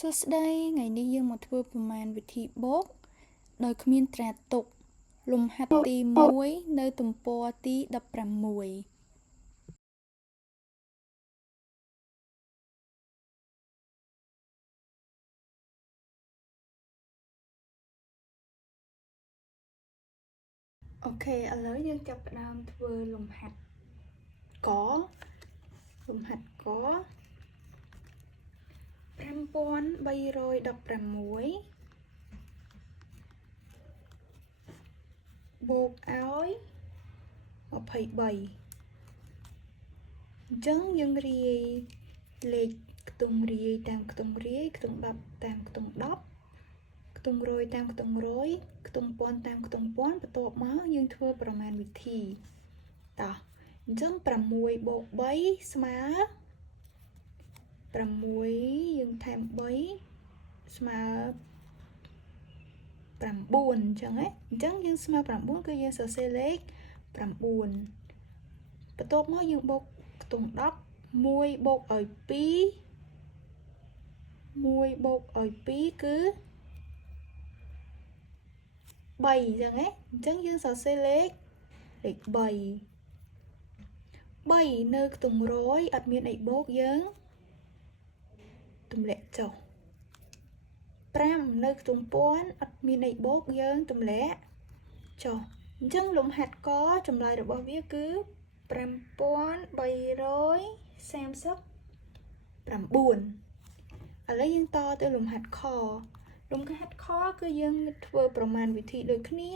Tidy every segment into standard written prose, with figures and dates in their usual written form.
សួស្តីថ្ងៃនេះយើងមកធ្វើប្រមាណវិធីបូកដោយគ្មានត្រាទុកលំហាត់ទី1នៅទំព័រទី16អូខេឥឡូវយើងចាប់ផ្ដើមធ្វើលំហាត់ក5316បូកឲ្យ23អញ្ចឹងយើងរាយលេខខ្ទង់រាយតាមខ្ទង់រាយខ្ទង់10តាមខ្ទង់10ខ្ទង់រយតាមខ្ទង់រយខ្ទង់ពាន់តាមខ្ទង់ពាន់បន្ទាប់មកយើងធ្វើប្រមាណវិធីតោះអញ្ចឹង6បូក3ស្មើ6យើងថែម3ស្មើ9អញ្ចឹងហ៎អញ្ចឹងយើងស្មើ9គឺយើងសរសេរលេខ9បន្ទាប់មកយើងបូកខ្ទង់10 1បូកឲ្យ2 1បូកឲ្យ2គឺ3អញ្ចឹងហ៎អញ្ចឹងយើងសរសេរលេខ3នៅខ្ទង់រយអត់មានអីបូកយើងទម្លាក់ចុះ5នៅខ្ទង់ពាន់អត់មានអីបូកយើងទម្លាក់ចុះអញ្ចឹងលំហាត់កចម្លើយរបស់វាគឺ5339ឥឡូវយើងតទៅលំហាត់ខគឺយើងធ្វើប្រមាណវិធីដូចគ្នា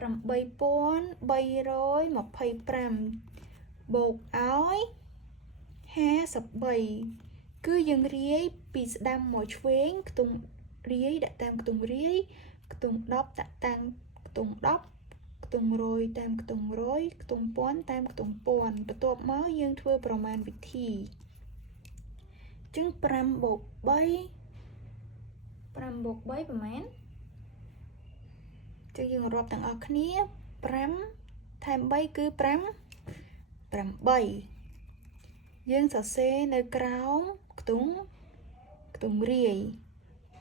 8325បូកឲ្យ53គឺយើងរាយពីស្ដាំមកឆ្វេងខ្ទង់រាយដាក់តាមខ្ទង់រាយខ្ទង់10ដាក់តាមខ្ទង់10ខ្ទង់រយតាមខ្ទង់រយខ្ទង់ពាន់តាមខ្ទង់ពាន់បន្ទាប់មកយើងធ្វើប្រមាណវិធីអញ្ចឹង5បូក3ប្រមាណចឹងយើងរាប់ទាំងអស់គ្នា5ថែម3គឺ8យើងសរសេរនៅក្រោមខ្ទង់រាយ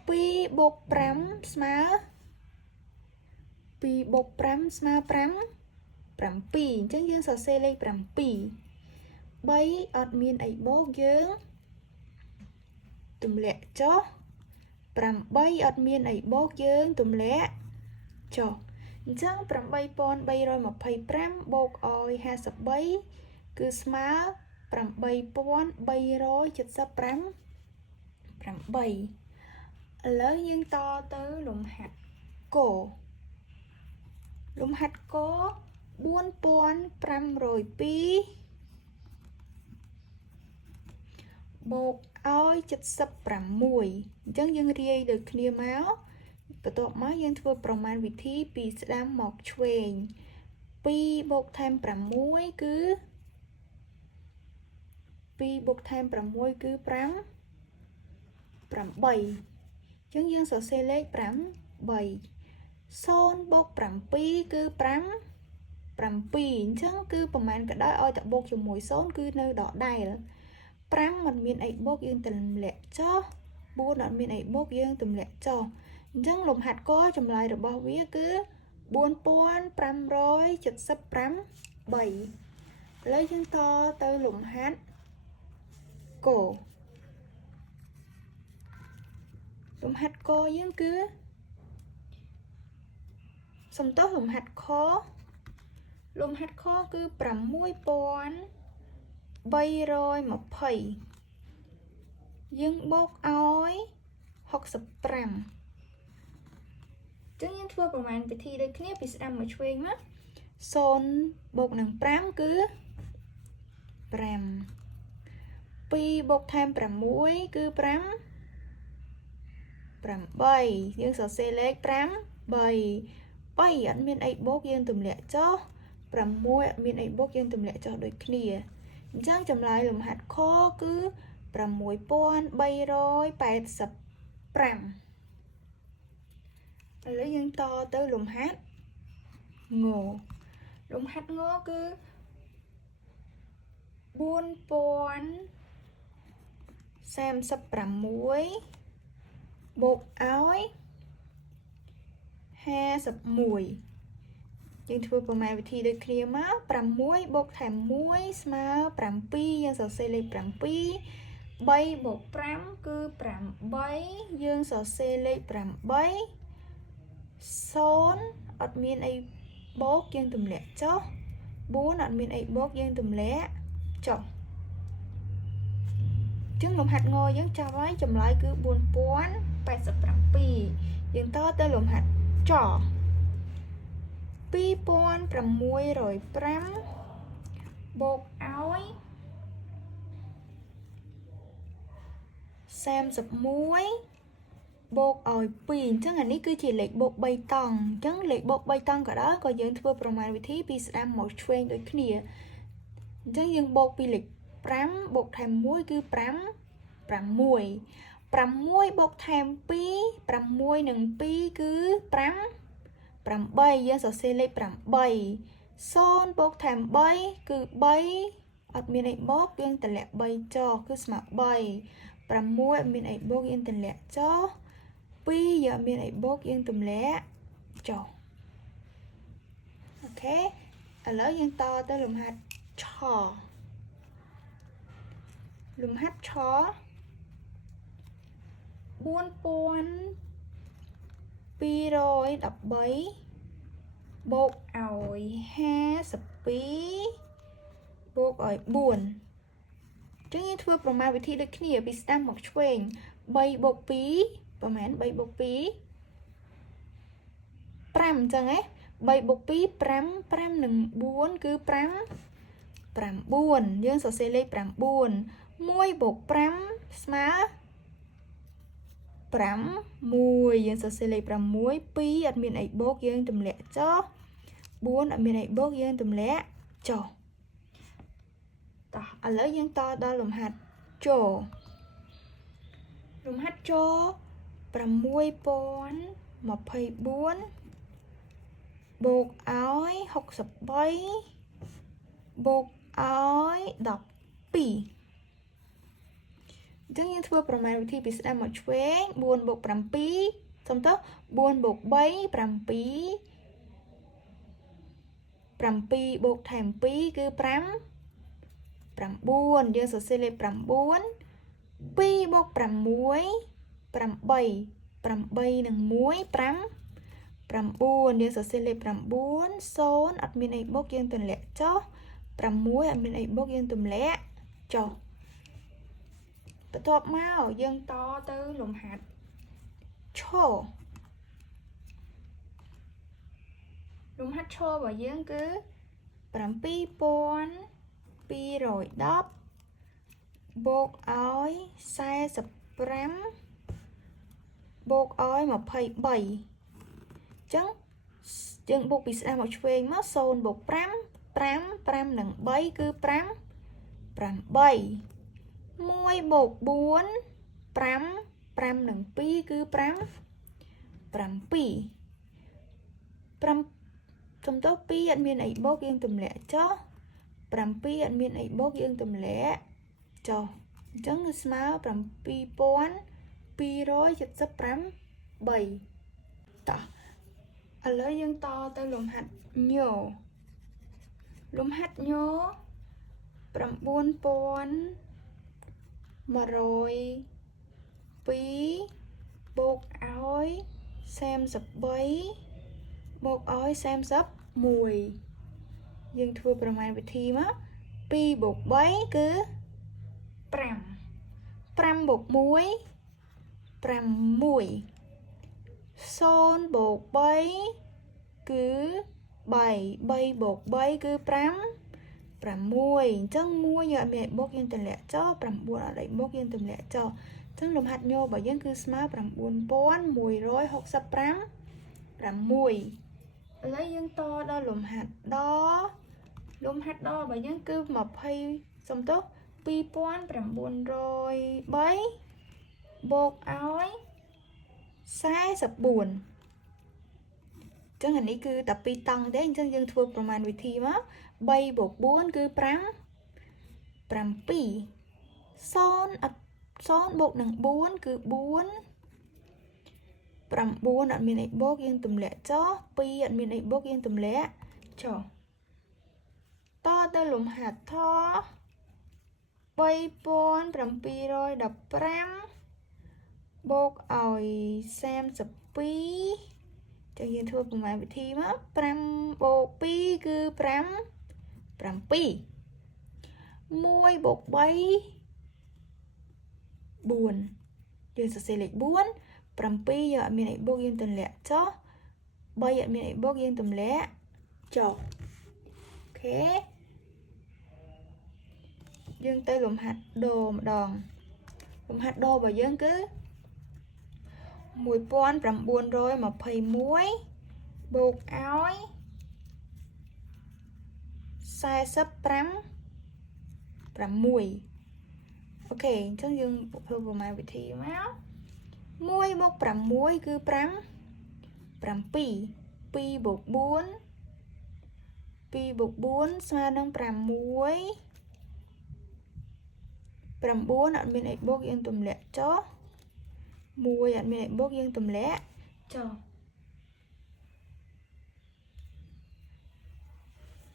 2បូក5ស្មើ2បូក5ស្មើ7អញ្ចឹងយើងសរសេរលេខ7 3អត់មានអីបូកយើងទម្លាក់ចុះ8អត់មានអីបូកយើងទម្លាក់ចុះអញ្ចឹង8325បូកឲ្យ53គឺស្មើ8375 8ឥឡូវយើងតទៅលំហាត់ក4502បូកឲ្យ76អញ្ចឹងយើងរាយដូចគ្នាមកបន្ទាប់មកយើងធ្វើប្រមាណវិធីពីស្ដាំមកឆ្វេង2បូកថែម6គឺ2បូកថែម6គឺ8អញ្ចឹងយើងសរសេរលេខ8 0បូក7គឺ5 7អញ្ចឹងគឺប្រមាណក៏ដោយឲ្យតែបូកជាមួយ0គឺនៅដដែល5មិនមានអីបូកយើងទម្លាក់ចុះ4អត់មានអីបូកយើងទម្លាក់ចុះអញ្ចឹងលំហាត់កចម្លើយរបស់វាគឺ4575 3ឥឡូវយើងតទៅលំហាត់កយើងគឺសំទោសលំហាត់ខគឺ6320យើងបូកឲ្យ65ចឹងយើងធ្វើប្រមាណវិធីដូចគ្នាពីស្ដាំមកឆ្វេងមក0បូកនឹង5គឺ5 2បូកថែម6គឺ5 8យើងសរសេរលេខ5 3អត់មានអីបូកយើងទម្លាក់ចុះ6អត់មានអីបូកយើងទម្លាក់ចុះដូចគ្នាអញ្ចឹងចម្លើយលំហាត់ខគឺ6385ឥឡូវយើងតទៅលំហាត់ងគឺ4036 បូកឲ្យ51យើងធ្វើប្រមាណវិធីដូចគ្នាមក6បូកថែម1ស្មើ7យើងសរសេរលេខ7 3បូក5គឺ8យើងសរសេរលេខ8 0អត់មានអីបូកយើងទម្លាក់ចុះ4អត់មានអីបូកយើងទម្លាក់ចុះចឹងលំហាត់ងយើងចាប់ហើយចម្លើយគឺ4087យើងតទៅលំហាត់ច2605បូកឲ្យ31បូកឲ្យ2អញ្ចឹងអានេះគឺជាលេខបូក3តង់អញ្ចឹងលេខបូក3តង់ក៏ដោយក៏យើងធ្វើប្រមាណវិធីពីស្ដាំមកឆ្វេងដូចគ្នាអញ្ចឹងយើងបូកពីលេខ5បូកថែម1គឺ5 6បូកថែម2 6និង2គឺ5 8យើងសរសេរលេខ8 0បូកថែម3គឺ3អត់មានអីបូកយើងតម្លាក់3ចុះគឺស្មើ3 6អត់មានអីបូកយើងតម្លាក់ចុះ2យើងអត់មានអីបូកយើងតម្លាក់ចុះអូខេឥឡូវយើងតទៅលំហាត់ឆលំហាត់ឆ4213បូកឲ្យ52បូកឲ្យ4ចឹងយើងធ្វើប្រមាណវិធីដូចគ្នាពីស្ដាំមកឆ្វេង3បូក2ប្រហែល3បូក2 5អញ្ចឹងហ៎3បូក2 5 5និង4គឺ5 9យើងសរសេរលេខ9 1បូក5ស្មើ6យើងសរសេរលេខ6 2អត់មានអីបូកយើងទម្លាក់ចុះ4អត់មានអីបូកយើងទម្លាក់ចុះតោះឥឡូវយើងតដល់លំហាត់ចូលលំហាត់ចូល6024បូកឲ្យ63បូកឲ្យ12អញ្ចឹងយើងធ្វើប្រមាណវិធីពីស្ដាំមកឆ្វេង4បូក7សុំតោះ4បូក3 7 7បូកថែម2គឺ5 9យើងសរសេរលេខ9 2បូក6 8 8និង1 5 9យើងសរសេរលេខ9 0អត់មានអីបូកយើងទម្លាក់ចុះ6អត់មានអីបូកយើងទម្លាក់ចុះបន្ទាប់មកយើងតទៅលំហាត់ឈរលំហាត់ឈររបស់យើងគឺ7210បូកឲ្យ45បូកឲ្យ23អញ្ចឹងយើងបូកពីស្ដាំមកឆ្វេងមក0បូក5 5 5និង3គឺ5 8 1បូក4 5 5និង2គឺ5 7 សំទោស2អត់មានអីបូកយើងទម្លាក់ចុះ7អត់មានអីបូកយើងទម្លាក់ចុះអញ្ចឹងគឺស្មើ7275 តោះឥឡូវយើងតទៅលំហាត់ញោលំហាត់ញោ9102បូកឲ្យ33បូកឲ្យ31យើងធ្វើប្រមាណវិធីមក2បូក3គឺ5 5បូក1 6 0បូក3គឺ3 3បូក3គឺ5 6អញ្ចឹង1យើងអត់មានបូកយើងទម្លាក់ចុះ9អត់អីបូកយើងទម្លាក់ចុះអញ្ចឹងលំហាត់ញោរបស់យើងគឺស្មើ9165 6ឥឡូវយើងតដល់លំហាត់ដរបស់យើងគឺ20សំទោស2903បូកឲ្យ44អញ្ចឹងអានេះគឺតែ2តង់ទេអញ្ចឹងយើងធ្វើប្រមាណវិធីមក3បូក4គឺ5 7 0បូកនឹង4គឺ4 9 អត់មានអីបូកយើងទម្លាក់ចុះ2អត់មានអីបូកយើងទម្លាក់ចុះតទៅលំហាត់ថ3715បូកឲ្យ32ចឹងយើងធ្វើប្រមាណវិធីមក5បូក2គឺ5 7 1បូក3 4យើងសរសេរលេខ4 7យើងអត់មានអីបូកយើងទម្លាក់ចុះ3អត់មានអីបូកយើងទម្លាក់ចុះអូខេយើងទៅលំហាត់ដូរម្ដងលំហាត់ដូររបស់យើងគឺ1921បូកឲ្យ45 6អូខេអញ្ចឹងយើងធ្វើប្រមាណវិធីមក1បូក6គឺ5 7 2បូក4 2បូក4ស្មើនឹង6 9អត់មានអីបូកយើងទម្លាក់ចុះ1អត់មានអីបូកយើងទម្លាក់ចុះ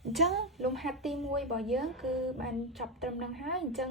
អញ្ចឹងលំហាត់ទី1របស់យើងគឺបានចប់ត្រឹមហ្នឹងហើយអញ្ចឹង